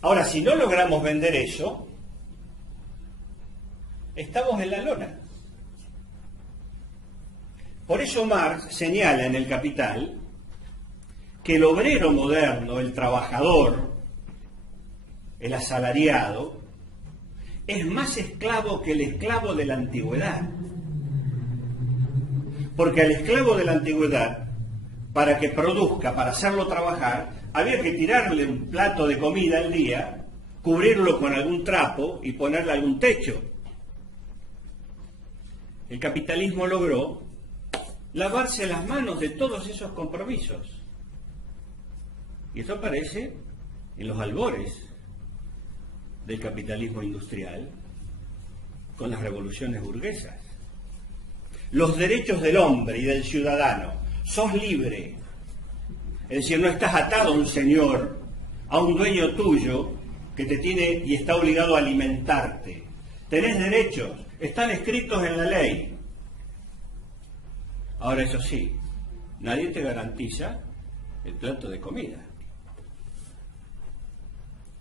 Ahora, si no logramos vender eso, estamos en la lona. Por eso Marx señala en El Capital que el obrero moderno, el trabajador, el asalariado, es más esclavo que el esclavo de la antigüedad. Porque al esclavo de la antigüedad, para que produzca, para hacerlo trabajar, había que tirarle un plato de comida al día, cubrirlo con algún trapo y ponerle algún techo. El capitalismo logró lavarse las manos de todos esos compromisos. Y esto aparece en los albores del capitalismo industrial, con las revoluciones burguesas. Los derechos del hombre y del ciudadano. Sos libre. Es decir, no estás atado a un señor, a un dueño tuyo que te tiene y está obligado a alimentarte. Tenés derechos, están escritos en la ley. Ahora, eso sí, nadie te garantiza el plato de comida.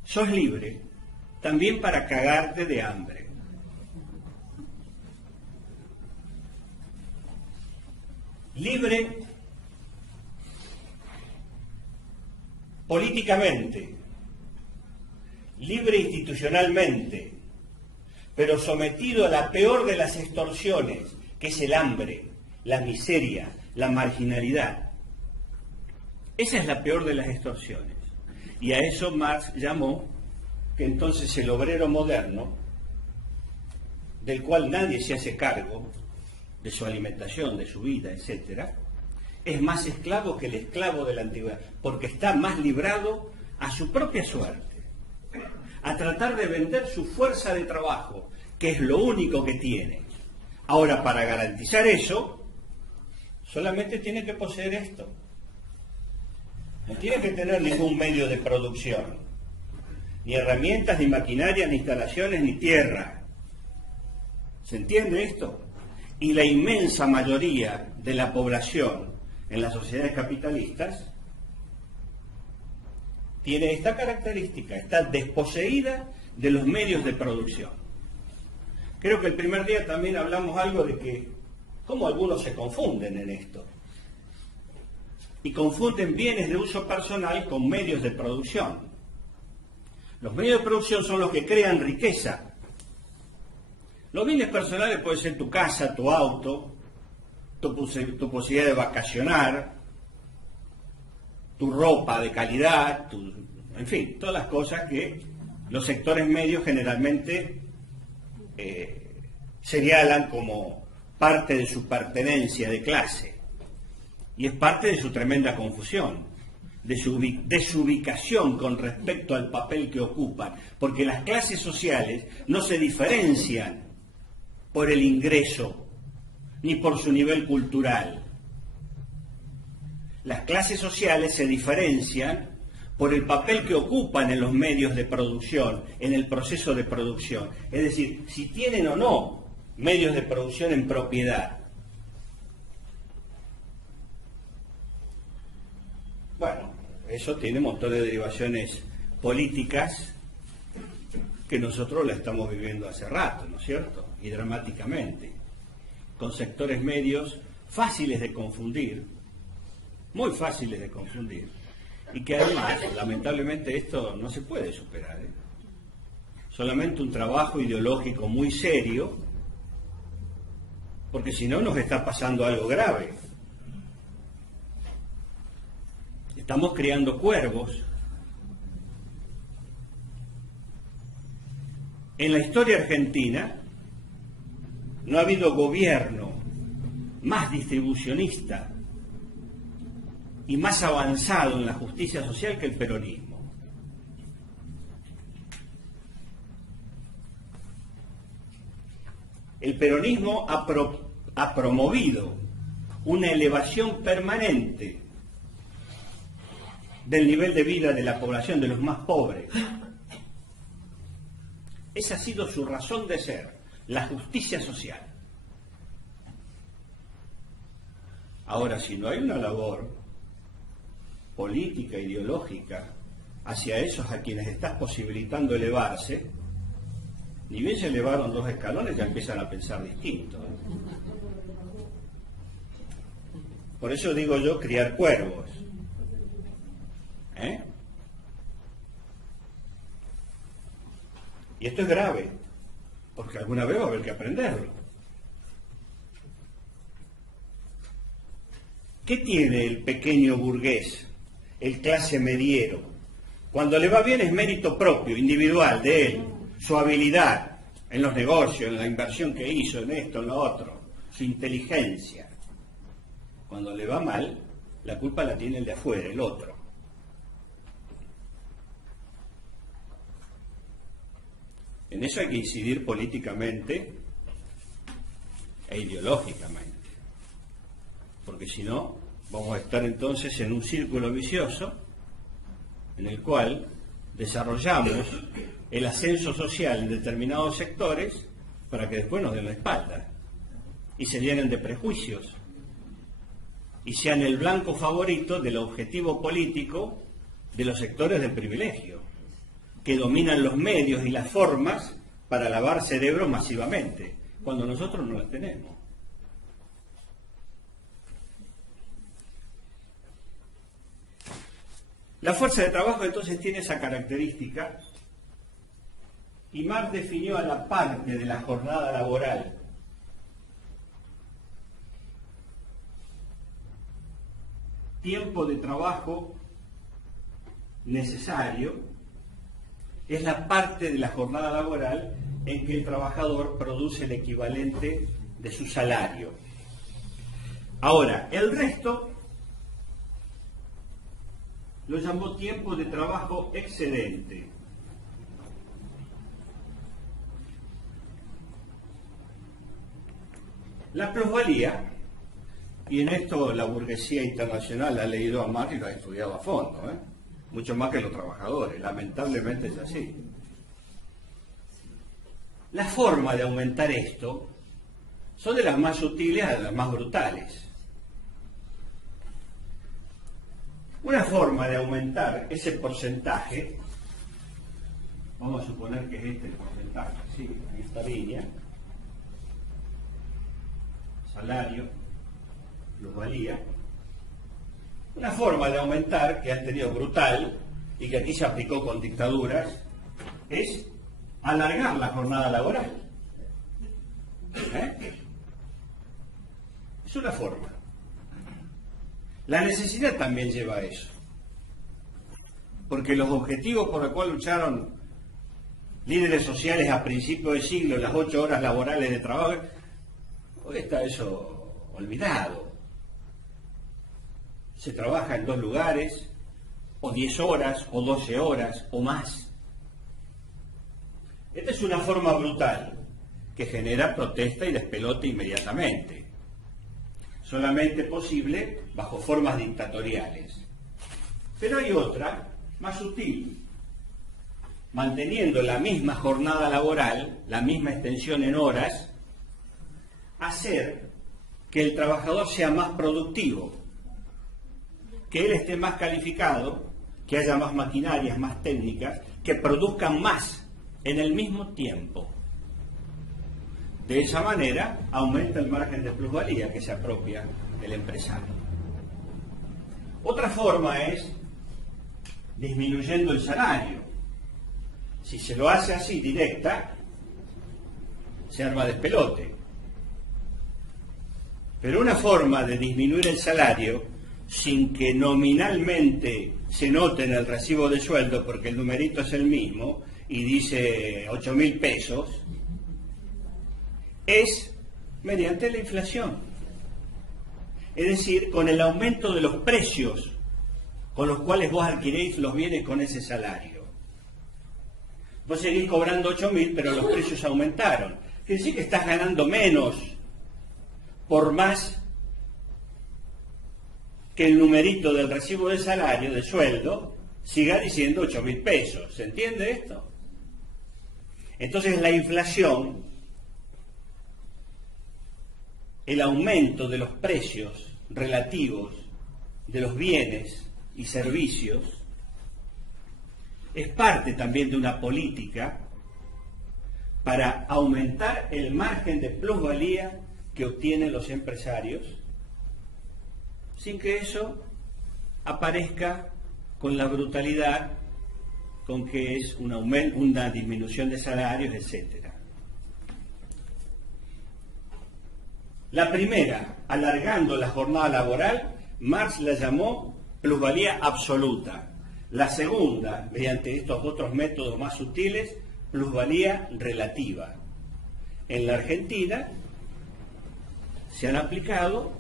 Sos libre también para cagarte de hambre. Libre políticamente, libre institucionalmente, pero sometido a la peor de las extorsiones, que es el hambre, la miseria, la marginalidad. Esa es la peor de las extorsiones. Y a eso Marx llamó que entonces el obrero moderno, del cual nadie se hace cargo de su alimentación, de su vida, etc., es más esclavo que el esclavo de la antigüedad, porque está más librado a su propia suerte, a tratar de vender su fuerza de trabajo, que es lo único que tiene. Ahora, para garantizar eso, solamente tiene que poseer esto. No tiene que tener ningún medio de producción, ni herramientas, ni maquinaria, ni instalaciones, ni tierra. ¿Se entiende esto? Y la inmensa mayoría de la población en las sociedades capitalistas tiene esta característica, está desposeída de los medios de producción. Creo que el primer día también hablamos algo de que cómo algunos se confunden en esto. Y confunden bienes de uso personal con medios de producción. Los medios de producción son los que crean riqueza. Los bienes personales pueden ser tu casa, tu auto, tu posibilidad de vacacionar, tu ropa de calidad, en fin, todas las cosas que los sectores medios generalmente señalan como parte de su pertenencia de clase. Y es parte de su tremenda confusión, de su desubicación con respecto al papel que ocupan, porque las clases sociales no se diferencian por el ingreso ni por su nivel cultural. Las clases sociales se diferencian por el papel que ocupan en los medios de producción, en el proceso de producción. Es decir, si tienen o no medios de producción en propiedad. Bueno, eso tiene un montón de derivaciones políticas que nosotros la estamos viviendo hace rato, ¿no es cierto? Y dramáticamente, con sectores medios fáciles de confundir, muy fáciles de confundir, y que además, lamentablemente, esto no se puede superar, ¿eh? Solamente un trabajo ideológico muy serio, porque si no nos está pasando algo grave. Estamos criando cuervos. En la historia argentina no ha habido gobierno más distribucionista y más avanzado en la justicia social que el peronismo. El peronismo ha promovido una elevación permanente del nivel de vida de la población, de los más pobres. Esa ha sido su razón de ser, la justicia social. Ahora, si no hay una labor política, ideológica, hacia esos a quienes estás posibilitando elevarse, ni bien se elevaron 2 escalones, ya empiezan a pensar distinto. Por eso digo yo, criar cuervos. Y esto es grave, porque alguna vez va a haber que aprenderlo. ¿Qué tiene el pequeño burgués, el clase mediero? Cuando le va bien es mérito propio, individual, de él, su habilidad en los negocios, en la inversión que hizo, en esto, en lo otro, su inteligencia. Cuando le va mal, la culpa la tiene el de afuera, el otro. En eso hay que incidir políticamente e ideológicamente, porque si no, vamos a estar entonces en un círculo vicioso en el cual desarrollamos el ascenso social en determinados sectores para que después nos den la espalda y se llenen de prejuicios y sean el blanco favorito del objetivo político de los sectores del privilegio, que dominan los medios y las formas para lavar cerebros masivamente, cuando nosotros no las tenemos. La fuerza de trabajo entonces tiene esa característica, y Marx definió a la parte de la jornada laboral tiempo de trabajo necesario, es la parte de la jornada laboral en que el trabajador produce el equivalente de su salario. Ahora, el resto lo llamó tiempo de trabajo excedente. La plusvalía, y en esto la burguesía internacional ha leído a Marx y lo ha estudiado a fondo, mucho más que los trabajadores, lamentablemente es así. La forma de aumentar esto son de las más sutiles a las más brutales. Una forma de aumentar ese porcentaje, vamos a suponer que es este el porcentaje, sí, en esta línea, salario, plusvalía. Una forma de aumentar que han tenido brutal y que aquí se aplicó con dictaduras es alargar la jornada laboral. Es una forma. La necesidad también lleva a eso, porque los objetivos por los cuales lucharon líderes sociales a principios de siglo, las 8 horas laborales de trabajo, hoy está eso olvidado. Se trabaja en 2 lugares, o 10 horas, o 12 horas, o más. Esta es una forma brutal que genera protesta y despelote inmediatamente. Solamente posible bajo formas dictatoriales. Pero hay otra, más sutil, manteniendo la misma jornada laboral, la misma extensión en horas, hacer que el trabajador sea más productivo, que él esté más calificado, que haya más maquinarias, más técnicas, que produzcan más en el mismo tiempo. De esa manera aumenta el margen de plusvalía que se apropia el empresario. Otra forma es disminuyendo el salario. Si se lo hace así directa, se arma despelote. Pero una forma de disminuir el salario sin que nominalmente se note en el recibo de sueldo, porque el numerito es el mismo y dice 8.000 pesos, es mediante la inflación. Es decir, con el aumento de los precios con los cuales vos adquiréis los bienes con ese salario. Vos seguís cobrando 8.000, pero los precios aumentaron. Quiere decir que estás ganando menos por más que el numerito del recibo de salario, de sueldo, siga diciendo 8.000 pesos. ¿Se entiende esto? Entonces la inflación, el aumento de los precios relativos de los bienes y servicios, es parte también de una política para aumentar el margen de plusvalía que obtienen los empresarios, sin que eso aparezca con la brutalidad con que es un aumento, una disminución de salarios, etc. La primera, alargando la jornada laboral, Marx la llamó plusvalía absoluta. La segunda, mediante estos otros métodos más sutiles, plusvalía relativa. En la Argentina se han aplicado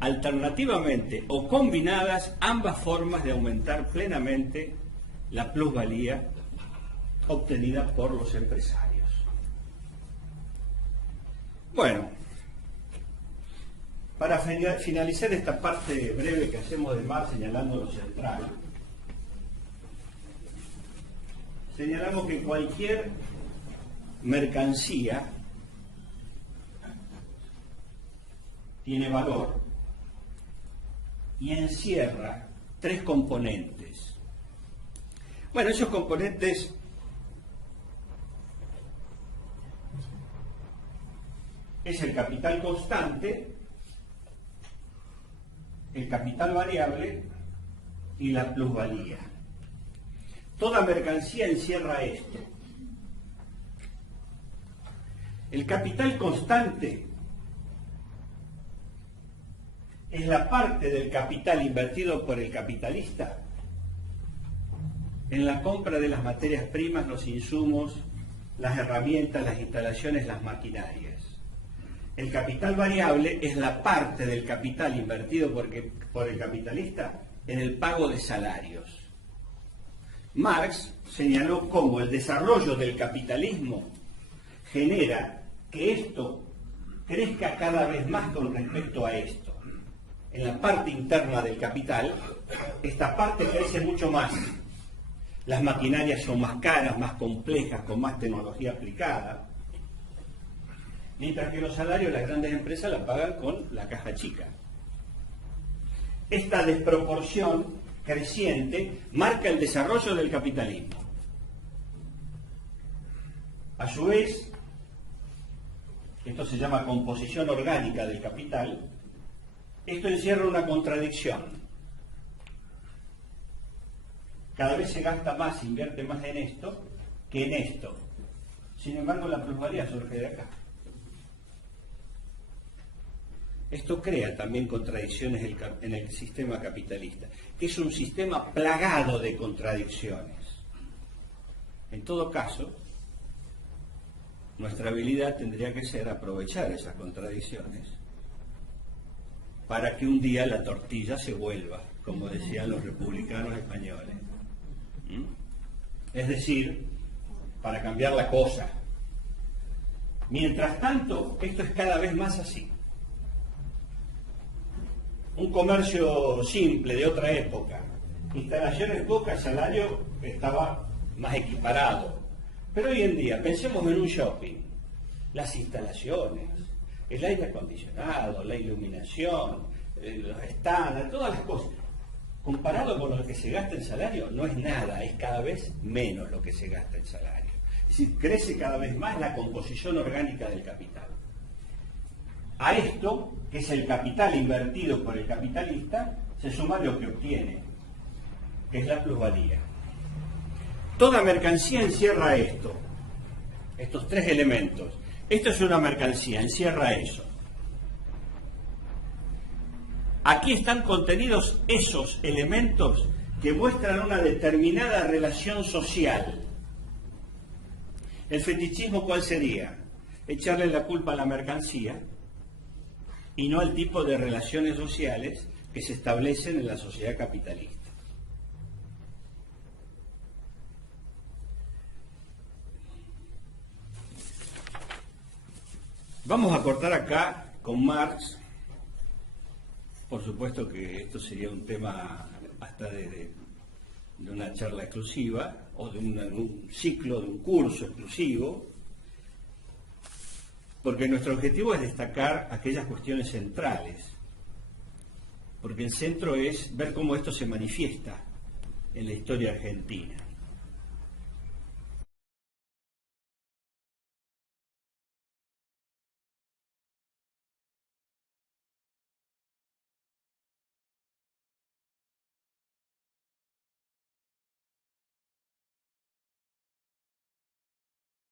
Alternativamente o combinadas, ambas formas de aumentar plenamente la plusvalía obtenida por los empresarios. Bueno, para finalizar esta parte breve que hacemos de Marx señalando lo central, señalamos que cualquier mercancía tiene valor y encierra tres componentes. Bueno, esos componentes es el capital constante, el capital variable y la plusvalía. Toda mercancía encierra esto. El capital constante es la parte del capital invertido por el capitalista en la compra de las materias primas, los insumos, las herramientas, las instalaciones, las maquinarias. El capital variable es la parte del capital invertido por el capitalista en el pago de salarios. Marx señaló cómo el desarrollo del capitalismo genera que esto crezca cada vez más con respecto a esto. En la parte interna del capital, esta parte crece mucho más. Las maquinarias son más caras, más complejas, con más tecnología aplicada. Mientras que los salarios las grandes empresas la pagan con la caja chica. Esta desproporción creciente marca el desarrollo del capitalismo. A su vez, esto se llama composición orgánica del capital, esto encierra una contradicción. Cada vez se gasta más, se invierte más en esto que en esto. Sin embargo, la plusvalía surge de acá. Esto crea también contradicciones en el sistema capitalista, que es un sistema plagado de contradicciones. En todo caso, nuestra habilidad tendría que ser aprovechar esas contradicciones para que un día la tortilla se vuelva, como decían los republicanos españoles. Es decir, para cambiar la cosa. Mientras tanto, esto es cada vez más así. Un comercio simple de otra época, instalaciones pocas, salario estaba más equiparado. Pero hoy en día, pensemos en un shopping, las instalaciones, el aire acondicionado, la iluminación, los estándares, todas las cosas. Comparado con lo que se gasta en salario, no es nada, es cada vez menos lo que se gasta en salario. Es decir, crece cada vez más la composición orgánica del capital. A esto, que es el capital invertido por el capitalista, se suma lo que obtiene, que es la plusvalía. Toda mercancía encierra esto, estos tres elementos. Esto es una mercancía, encierra eso. Aquí están contenidos esos elementos que muestran una determinada relación social. ¿El fetichismo cuál sería? Echarle la culpa a la mercancía y no al tipo de relaciones sociales que se establecen en la sociedad capitalista. Vamos a cortar acá con Marx. Por supuesto que esto sería un tema hasta de una charla exclusiva o de un ciclo, de un curso exclusivo, porque nuestro objetivo es destacar aquellas cuestiones centrales, porque el centro es ver cómo esto se manifiesta en la historia argentina.